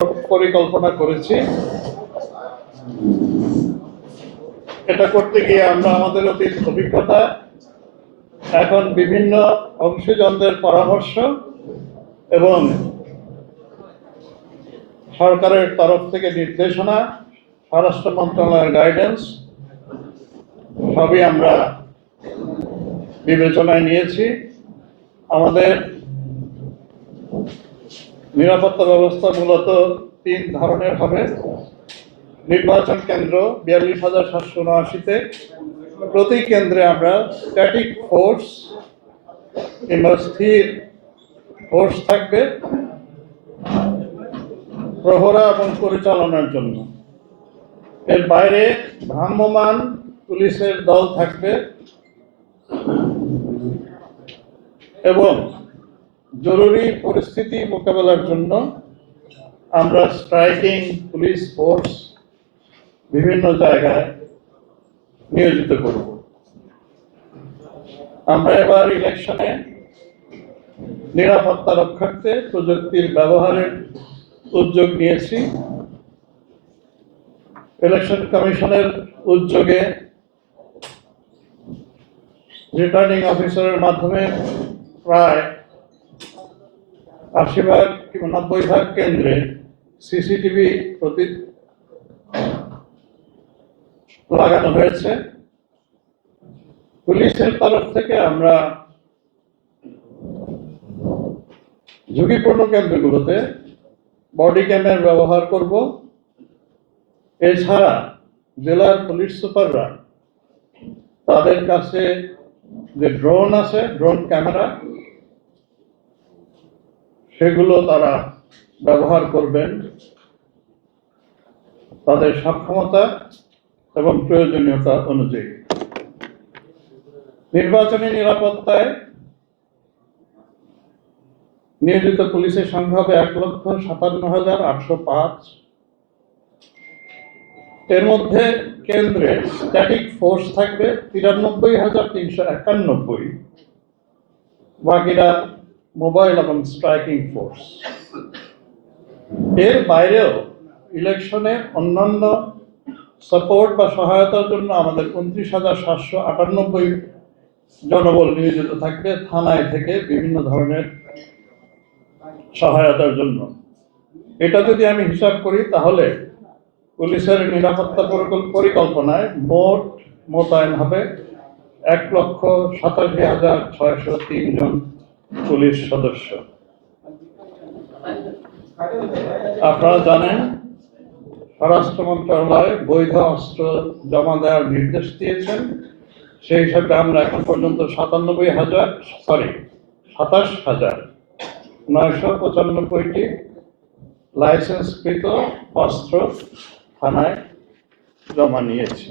পরিকল্পনা করেছি। এটা করতে গিয়ে আমরা আমাদের অতীত অভিজ্ঞতা, এখন বিভিন্ন অংশীজনদের পরামর্শ এবং সরকারের তরফ থেকে নির্দেশনা, স্বরাষ্ট্র মন্ত্রণালয়ের গাইডেন্স সবই আমরা বিবেচনায় নিয়েছি। আমাদের নিরাপত্তা ব্যবস্থা মূলত 3 ধরনের হবে। নির্বাচন কেন্দ্র 42,779-তে প্রতি কেন্দ্রে আমরা স্ট্যাটিক ফোর্স কিংবা স্থির ফোর্স থাকবে প্রহরা এবং পরিচালনার জন্য। এর বাইরে ভ্রাম্যমান পুলিশের দল থাকবে এবং জরুরি পরিস্থিতি মোকাবেলার জন্য আমরা স্ট্রাইকিং পুলিশ ফোর্স বিভিন্ন জায়গায় নিয়োজিত করব। আমরা এবার ইলেকশনে নিরাপত্তা রক্ষার্থে প্রযুক্তির ব্যবহারের উদ্যোগ নিয়েছি। ইলেকশন কমিশনের উদ্যোগে রিটার্নিং অফিসারের মাধ্যমে প্রায় 80 কিংবা 90 কেন্দ্রে সিসিটিভি লাগানো হয়েছে। পুলিশের তরফ থেকে আমরা ঝুঁকিপূর্ণ কেন্দ্রগুলোতে বডি ক্যামেরা ব্যবহার করব। এছাড়া জেলার পুলিশ সুপাররা তাদের কাছে যে ড্রোন আছে, ড্রোন ক্যামেরা, সেগুলো তারা ব্যবহার করবেন তাদের সক্ষমতা এবং প্রয়োজনীয়তা অনুযায়ী। নির্বাচনী নিরাপত্তায় নিয়োজিত পুলিশের সংখ্যা হবে 1,57,805। এর মধ্যে কেন্দ্রে স্ট্যাটিক ফোর্স থাকবে 93,391, বাকিরা মোবাইল এবং স্ট্রাইকিং ফোর্স। এর বাইরেও ইলেকশনে অন্যান্য সাপোর্ট বা সহায়তার জন্য আমাদের 29,798 জনবল নিয়োজিত থাকবে থানায় থেকে বিভিন্ন ধরনের সহায়তার জন্য। এটা যদি আমি হিসাব করি তাহলে পুলিশের নিরাপত্তা পরিকল্পনায় মোট মোতায়েন হবে 1,87,603 জন পুলিশ সদস্য। আপনারা জানেন স্বরাষ্ট্র মন্ত্রণালয় বৈধ অস্ত্র জমা দেওয়ার নির্দেশ দিয়েছেন। সেই হিসাবে আমরা এখন পর্যন্ত 27,995টি লাইসেন্সকৃত অস্ত্র থানায় জমা নিয়েছি।